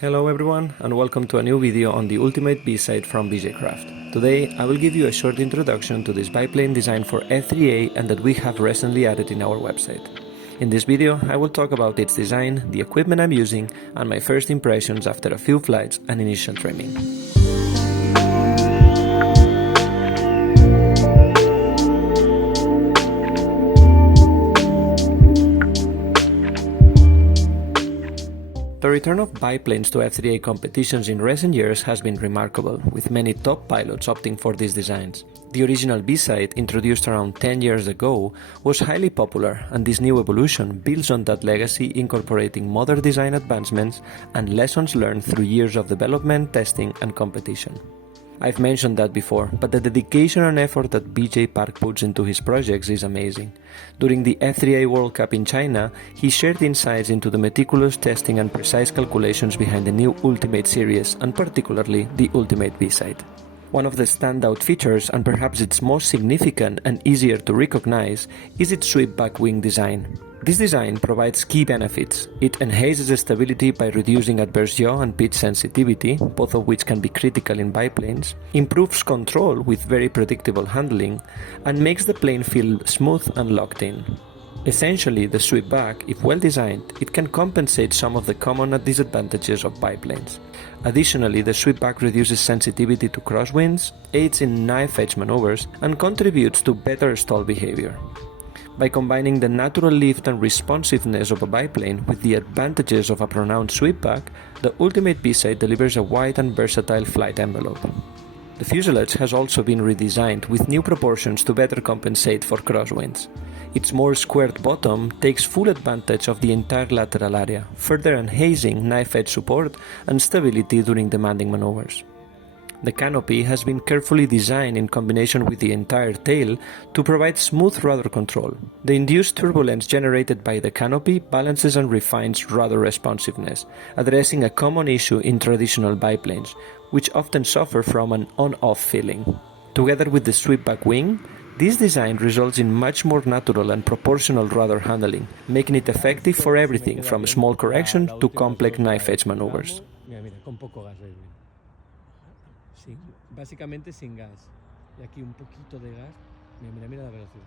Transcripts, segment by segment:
Hello everyone and welcome to a new video on the ultimate B-side from BJCraft. Today I will give you a short introduction to this biplane designed for F3A and that we have recently added in our website. In this video I will talk about its design, the equipment I'm using and my first impressions after a few flights and initial training. The return of biplanes to F3A competitions in recent years has been remarkable, with many top pilots opting for these designs. The original Biside, introduced around 10 years ago, was highly popular, and this new evolution builds on that legacy, incorporating modern design advancements and lessons learned through years of development, testing and competition. I've mentioned that before, but the dedication and effort that BJ Park puts into his projects is amazing. During the F3A World Cup in China, he shared insights into the meticulous testing and precise calculations behind the new Ultimate series, and particularly the Ultimate B-side. One of the standout features, and perhaps its most significant and easier to recognize, is its sweep-back wing design. This design provides key benefits. It enhances stability by reducing adverse yaw and pitch sensitivity, both of which can be critical in biplanes, improves control with very predictable handling, and makes the plane feel smooth and locked in. Essentially, the sweep back, if well designed, it can compensate some of the common disadvantages of biplanes. Additionally, the sweep back reduces sensitivity to crosswinds, aids in knife edge maneuvers, and contributes to better stall behavior. By combining the natural lift and responsiveness of a biplane with the advantages of a pronounced sweepback, the Ultimate B-side delivers a wide and versatile flight envelope. The fuselage has also been redesigned with new proportions to better compensate for crosswinds. Its more squared bottom takes full advantage of the entire lateral area, further enhancing knife edge support and stability during demanding maneuvers. The canopy has been carefully designed in combination with the entire tail to provide smooth rudder control. The induced turbulence generated by the canopy balances and refines rudder responsiveness, addressing a common issue in traditional biplanes, which often suffer from an on-off feeling. Together with the sweep-back wing, this design results in much more natural and proportional rudder handling, making it effective for everything from small corrections to complex knife edge maneuvers. Básicamente sin gas. Y aquí un poquito de gas. Mira la velocidad.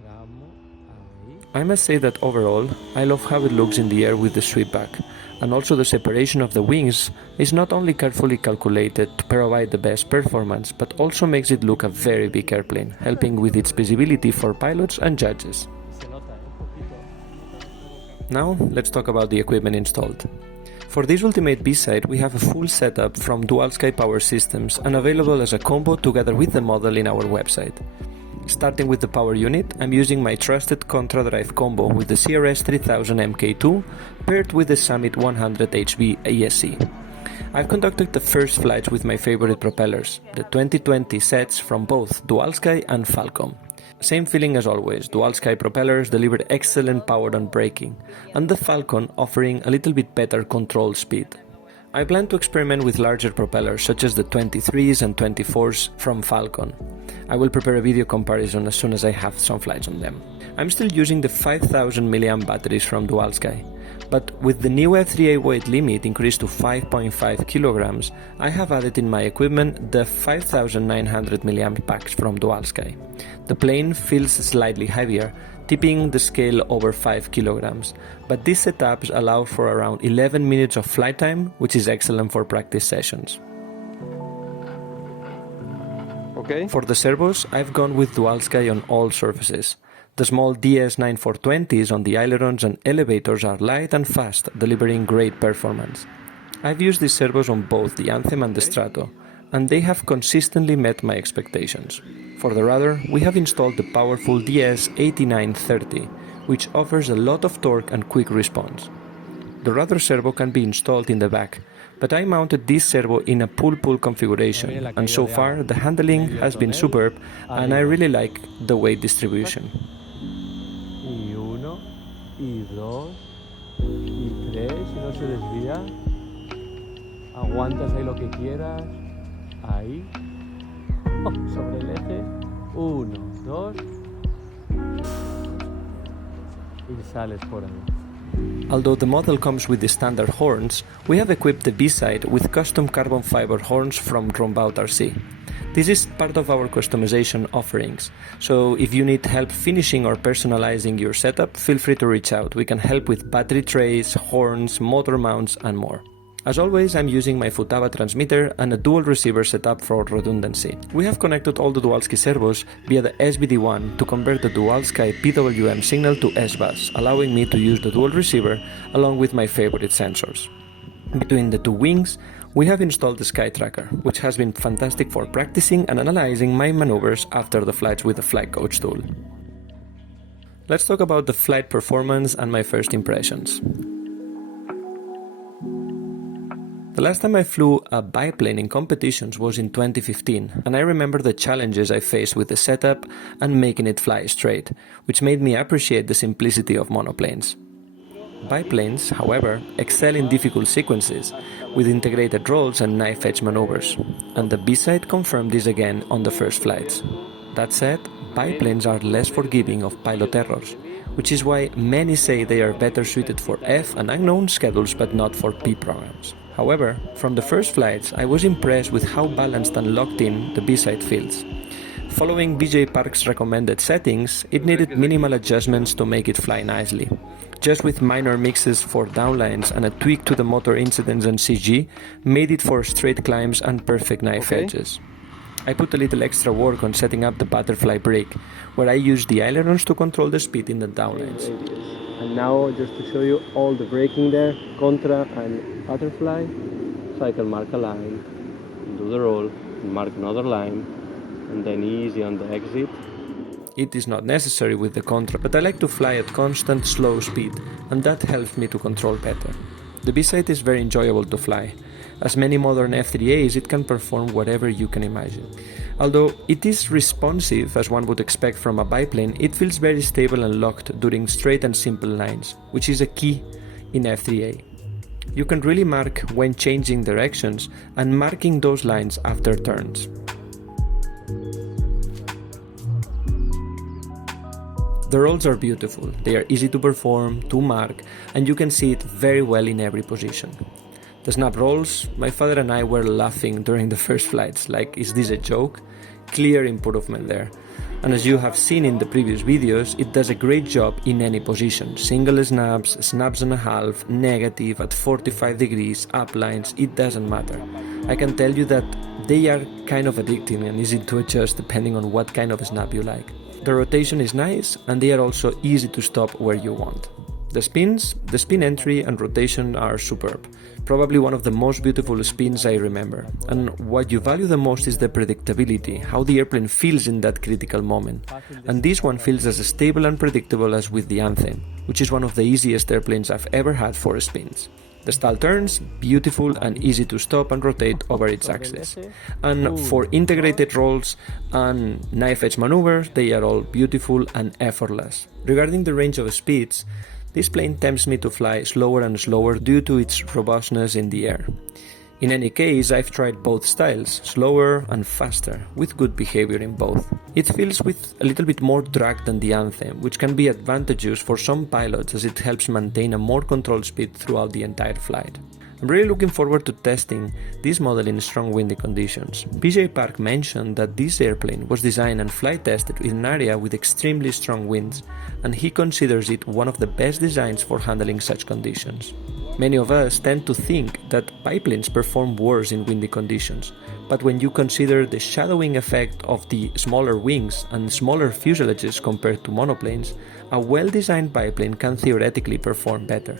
Tramo, ahí. I must say that overall, I love how it looks in the air with the sweepback, and also the separation of the wings is not only carefully calculated to provide the best performance, but also makes it look a very big airplane, helping with its visibility for pilots and judges. Now, let's talk about the equipment installed. For this Ultimate B-side, we have a full setup from DualSky Power Systems and available as a combo together with the model in our website. Starting with the power unit, I'm using my trusted Contra Drive combo with the CRS 3000 MK2 paired with the Summit 100 HV ESC. I've conducted the first flights with my favorite propellers, the 2020 sets from both DualSky and Falcon. Same feeling as always, DualSky propellers delivered excellent power on braking, and the Falcon offering a little bit better control speed. I plan to experiment with larger propellers such as the 23s and 24s from Falcon. I will prepare a video comparison as soon as I have some flights on them. I'm still using the 5000 mAh batteries from DualSky, but with the new F3A weight limit increased to 5.5 kilograms, I have added in my equipment the 5900 mAh packs from DualSky. The plane feels slightly heavier, tipping the scale over 5 kilograms, but these setups allow for around 11 minutes of flight time, which is excellent for practice sessions. Okay. For the servos, I've gone with DualSky on all surfaces. The small DS9420s on the ailerons and elevators are light and fast, delivering great performance. I've used these servos on both the Anthem and the Strato, and they have consistently met my expectations. For the rudder, we have installed the powerful DS8930, which offers a lot of torque and quick response. The rudder servo can be installed in the back, but I mounted this servo in a pull-pull configuration, and so far the handling has been superb and I really like the weight distribution. Y uno, y dos, y tres, si no se desvía. Aguantas ahí lo que quieras. Ahí. Sobre el eje. Uno, dos. Y sales por ahí. Although the model comes with the standard horns, we have equipped the Biside with custom carbon fiber horns from Rombaut RC. This is part of our customization offerings, so if you need help finishing or personalizing your setup, feel free to reach out. We can help with battery trays, horns, motor mounts and more. As always, I'm using my Futaba transmitter and a dual receiver setup for redundancy. We have connected all the Dualski servos via the SBD1 to convert the Dualski PWM signal to S-Bus, allowing me to use the dual receiver along with my favorite sensors. Between the two wings, we have installed the Sky Tracker, which has been fantastic for practicing and analyzing my maneuvers after the flights with the Flight Coach tool. Let's talk about the flight performance and my first impressions. The last time I flew a biplane in competitions was in 2015, and I remember the challenges I faced with the setup and making it fly straight, which made me appreciate the simplicity of monoplanes. Biplanes, however, excel in difficult sequences, with integrated rolls and knife-edge maneuvers, and the Biside confirmed this again on the first flights. That said, biplanes are less forgiving of pilot errors, which is why many say they are better suited for F and unknown schedules but not for P programs. However, from the first flights, I was impressed with how balanced and locked in the Biside feels. Following BJ Park's recommended settings, it needed minimal adjustments to make it fly nicely. Just with minor mixes for downlines and a tweak to the motor incidence and CG, made it for straight climbs and perfect knife edges. I put a little extra work on setting up the butterfly brake, where I used the ailerons to control the speed in the downlines. And now just to show you all the braking there, contra and butterfly, so I can mark a line, do the roll, and mark another line, and then easy on the exit. It is not necessary with the contra, but I like to fly at constant slow speed, and that helps me to control better. The Biside is very enjoyable to fly. As many modern F3As, it can perform whatever you can imagine. Although it is responsive, as one would expect from a biplane, it feels very stable and locked during straight and simple lines, which is a key in F3A. You can really mark when changing directions and marking those lines after turns. The rolls are beautiful, they are easy to perform, to mark, and you can see it very well in every position. The snap rolls, my father and I were laughing during the first flights, like, is this a joke? Clear improvement there. And as you have seen in the previous videos, it does a great job in any position. Single snaps, snaps and a half, negative, at 45 degrees, up lines, it doesn't matter. I can tell you that they are kind of addicting and easy to adjust depending on what kind of snap you like. The rotation is nice, and they are also easy to stop where you want. The spins, the spin entry and rotation are superb. Probably one of the most beautiful spins I remember. And what you value the most is the predictability, how the airplane feels in that critical moment. And this one feels as stable and predictable as with the Anthem, which is one of the easiest airplanes I've ever had for spins. The stall turns, beautiful and easy to stop and rotate over its axis. And for integrated rolls and knife-edge maneuvers, they are all beautiful and effortless. Regarding the range of speeds, this plane tempts me to fly slower and slower due to its robustness in the air. In any case, I've tried both styles, slower and faster, with good behavior in both. It feels with a little bit more drag than the Anthem, which can be advantageous for some pilots as it helps maintain a more controlled speed throughout the entire flight. I'm really looking forward to testing this model in strong windy conditions. BJ Park mentioned that this airplane was designed and flight tested in an area with extremely strong winds, and he considers it one of the best designs for handling such conditions. Many of us tend to think that biplanes perform worse in windy conditions, but when you consider the shadowing effect of the smaller wings and smaller fuselages compared to monoplanes, a well-designed biplane can theoretically perform better.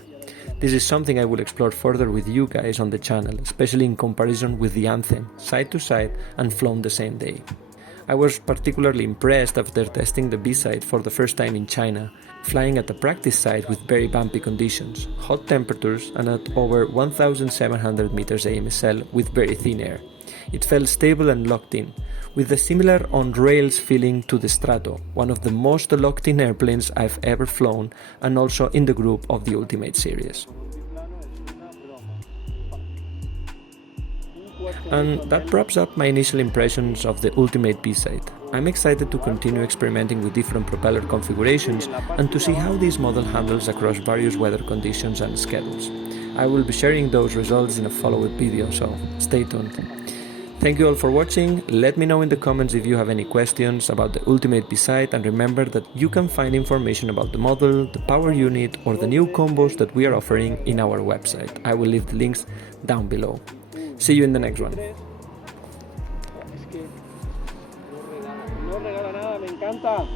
This is something I will explore further with you guys on the channel, especially in comparison with the Anthem, side to side and flown the same day. I was particularly impressed after testing the Biside for the first time in China, flying at a practice site with very bumpy conditions, hot temperatures and at over 1,700 meters AMSL with very thin air. It felt stable and locked in, with a similar on-rails feeling to the Strato, one of the most locked-in airplanes I've ever flown and also in the group of the Ultimate series. And that wraps up my initial impressions of the Ultimate Biside. I'm excited to continue experimenting with different propeller configurations and to see how this model handles across various weather conditions and schedules. I will be sharing those results in a follow-up video, so stay tuned. Thank you all for watching. Let me know in the comments if you have any questions about the Ultimate Biside, and remember that you can find information about the model, the power unit, or the new combos that we are offering in our website. I will leave the links down below. See you in the next one. No regala nada, me encanta.